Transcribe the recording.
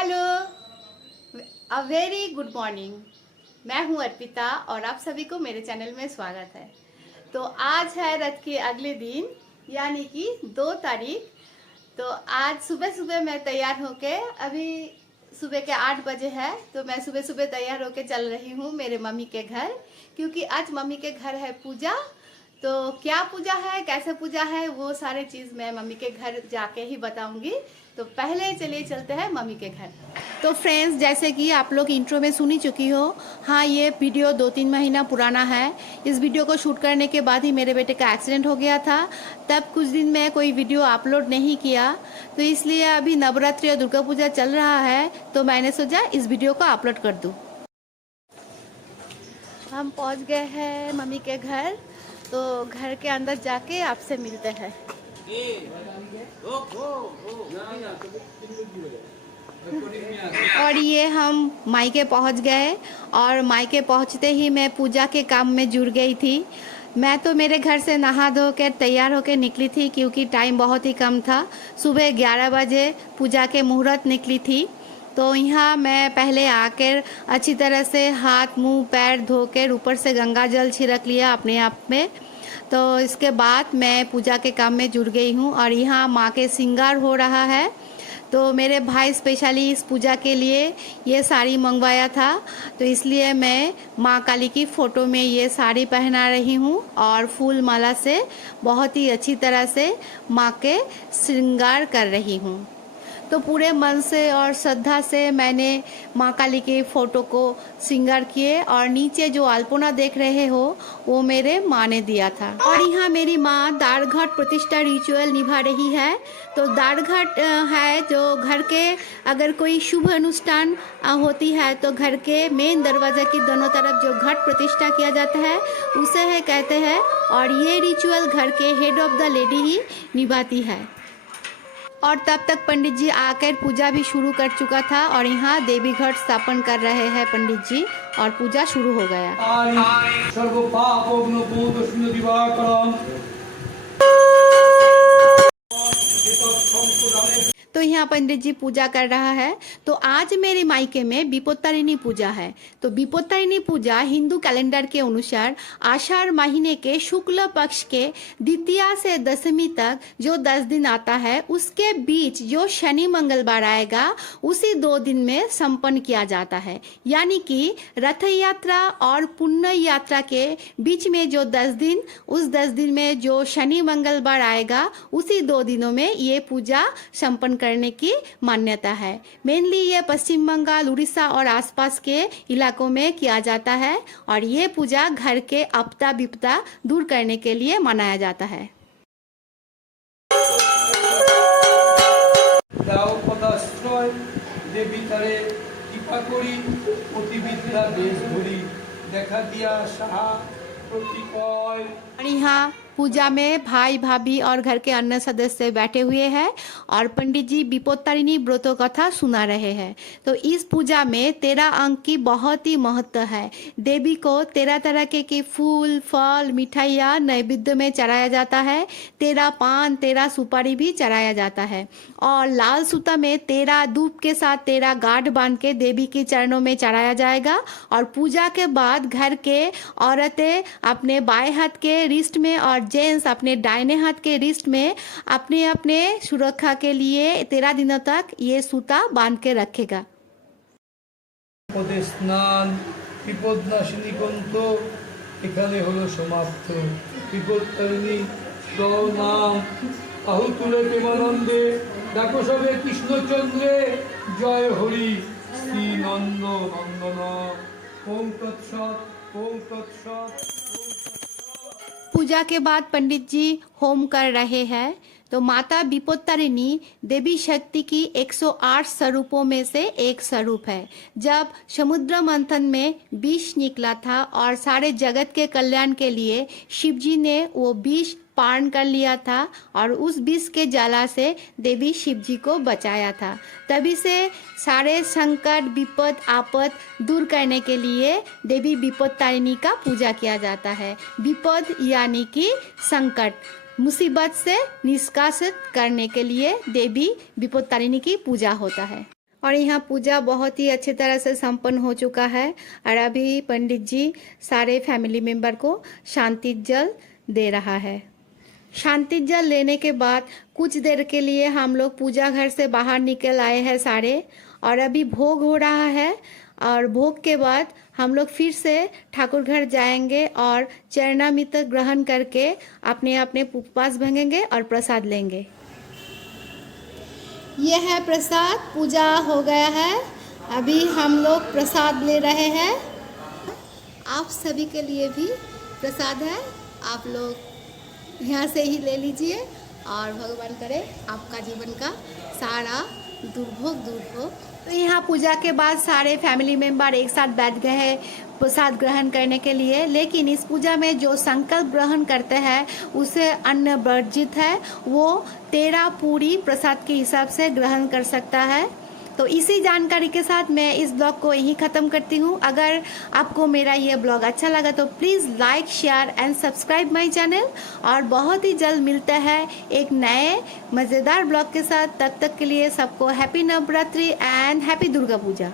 Hello, a very good morning. मैं हूं अर्पिता और आप सभी को मेरे चैनल में स्वागत है। तो आज है रथ के अगले दिन यानी कि 2 तारीख। तो आज सुबह सुबह मैं तैयार होके अभी सुबह के 8 बजे है, तो मैं सुबह सुबह तैयार होके चल रही हूँ मेरे मम्मी के घर, क्योंकि आज मम्मी के घर है पूजा। तो क्या पूजा है, कैसे पूजा है, वो सारे चीज़ मैं मम्मी के घर जाके ही बताऊंगी। तो पहले चलिए चलते हैं मम्मी के घर। तो फ्रेंड्स, जैसे कि आप लोग इंट्रो में सुन ही चुकी हो, हाँ ये वीडियो 2-3 महीना पुराना है। इस वीडियो को शूट करने के बाद ही मेरे बेटे का एक्सीडेंट हो गया था। तब कुछ दिन मैं कोई वीडियो अपलोड नहीं किया, तो इसलिए अभी नवरात्रि और दुर्गा पूजा चल रहा है, तो मैंने सोचा इस वीडियो को अपलोड कर दूँ। हम पहुंच गए हैं मम्मी के घर, तो घर के अंदर जाके आपसे मिलते हैं। और ये हम मायके पहुंच गए, और मायके पहुंचते ही मैं पूजा के काम में जुड़ गई थी। मैं तो मेरे घर से नहा धो कर तैयार होकर निकली थी, क्योंकि टाइम बहुत ही कम था। सुबह 11 बजे पूजा के मुहूर्त निकली थी। तो यहाँ मैं पहले आकर अच्छी तरह से हाथ मुंह पैर धोकर ऊपर से गंगा जल छिड़क लिया अपने आप में। तो इसके बाद मैं पूजा के काम में जुड़ गई हूँ, और यहाँ माँ के श्रृंगार हो रहा है। तो मेरे भाई स्पेशली इस पूजा के लिए ये साड़ी मंगवाया था, तो इसलिए मैं माँ काली की फ़ोटो में ये साड़ी पहना रही हूँ, और फूल माला से बहुत ही अच्छी तरह से माँ के श्रृंगार कर रही हूँ। तो पूरे मन से और श्रद्धा से मैंने माँ काली के फ़ोटो को श्रृंगार किए, और नीचे जो अल्पना देख रहे हो वो मेरे माँ ने दिया था। और यहाँ मेरी माँ दाढ़ घाट प्रतिष्ठा रिचुअल निभा रही है। तो दाढ़ घाट है जो घर के अगर कोई शुभ अनुष्ठान होती है, तो घर के मेन दरवाजे की दोनों तरफ जो घट प्रतिष्ठा किया जाता है उसे है कहते हैं, और ये रिचुअल घर के हेड ऑफ द लेडी ही निभाती है। और तब तक पंडित जी आकर पूजा भी शुरू कर चुका था, और यहाँ देवी घट स्थापन कर रहे हैं पंडित जी, और पूजा शुरू हो गया। तो यहाँ पंडित जी पूजा कर रहा है। तो आज मेरे मायके में विपत्तारिणी पूजा है। तो विपत्तारिणी पूजा हिंदू कैलेंडर के अनुसार आषाढ़ महीने के शुक्ल पक्ष के द्वितीया से दशमी तक जो 10 दिन आता है, उसके बीच जो शनि मंगलवार आएगा उसी 2 दिन में संपन्न किया जाता है। यानी कि रथ यात्रा और पुण्य यात्रा के बीच में जो 10 दिन, उस 10 दिन में जो शनि मंगलवार आएगा उसी 2 दिनों में ये पूजा संपन्न करने की मान्यता है। मेनली ये पश्चिम बंगाल, उड़ीसा और आसपास के इलाकों में किया जाता है, और ये पूजा घर के आपदा विपदा दूर करने के लिए मनाया जाता है। और यहाँ पूजा में भाई भाभी और घर के अन्य सदस्य बैठे हुए हैं, और पंडित जी विपत्तारिणी व्रत कथा सुना रहे हैं। तो इस पूजा में 13 अंक की बहुत ही महत्व है। देवी को 13 तरह के फूल फल मिठाइयाँ नैवेद्य में चढ़ाया जाता है। 13 पान 13 सुपारी भी चढ़ाया जाता है, और लाल सूता में 13 धूप के साथ 13 गांठ बांध के देवी के चरणों में चढ़ाया जाएगा। और पूजा के बाद घर के औरतें अपने बाएं हाथ के रिस्ट में और जेंट्स अपने दाहिने हाथ के रिस्ट में अपने अपने सुरक्षा के लिए 13 दिनों तक ये सूता बांध के रखेगा। स्नान विपदनाशिनी ग्रंथ এখানে হলো সমাপ্ত। বিপত্তারিণী নাম আহুতুলে প্রেমানন্দে ডাকো সবে কৃষ্ণচন্দ্রে জয় হরি শ্রী নন্দ নন্দন ওম তৎসৎ ওম তৎসৎ। पूजा के बाद पंडित जी होम कर रहे हैं। तो माता विपत्तारिणी देवी शक्ति की 108 स्वरूपों में से एक स्वरूप है। जब समुद्र मंथन में विष निकला था और सारे जगत के कल्याण के लिए शिव जी ने वो विष पान कर लिया था, और उस विष के ज्वाला से देवी शिव जी को बचाया था। तभी से सारे संकट विपद आपद दूर करने के लिए देवी विपत्तारिणी का पूजा किया जाता है। विपद यानी कि संकट, मुसीबत से निष्कासित करने के लिए देवी विपत्तारिणी की पूजा होता है। और यहाँ पूजा बहुत ही अच्छी तरह से संपन्न हो चुका है और अभी पंडित जी सारे फैमिली मेंबर को शांति जल दे रहा है। शांति जल लेने के बाद कुछ देर के लिए हम लोग पूजा घर से बाहर निकल आए हैं सारे, और अभी भोग हो रहा है और भोग के बाद हम लोग फिर से ठाकुर घर जाएंगे और चरणामृत ग्रहण करके अपने अपने उपवास भांगेंगे और प्रसाद लेंगे। यह है प्रसाद, पूजा हो गया है, अभी हम लोग प्रसाद ले रहे हैं। आप सभी के लिए भी प्रसाद है, आप लोग यहाँ से ही ले लीजिए और भगवान करे आपका जीवन का सारा दुर्भोग दूर हो। तो यहाँ पूजा के बाद सारे फैमिली मेंबर एक साथ बैठ गए हैं प्रसाद ग्रहण करने के लिए, लेकिन इस पूजा में जो संकल्प ग्रहण करते हैं उसे अन्न वर्जित है, वो 13 पूरी प्रसाद के हिसाब से ग्रहण कर सकता है। तो इसी जानकारी के साथ मैं इस ब्लॉग को यहीं ख़त्म करती हूँ। अगर आपको मेरा ये ब्लॉग अच्छा लगा तो please like share and subscribe my channel, और बहुत ही जल्द मिलते हैं एक नए मज़ेदार ब्लॉग के साथ। तब तक के लिए सबको happy Navratri and happy Durga Puja.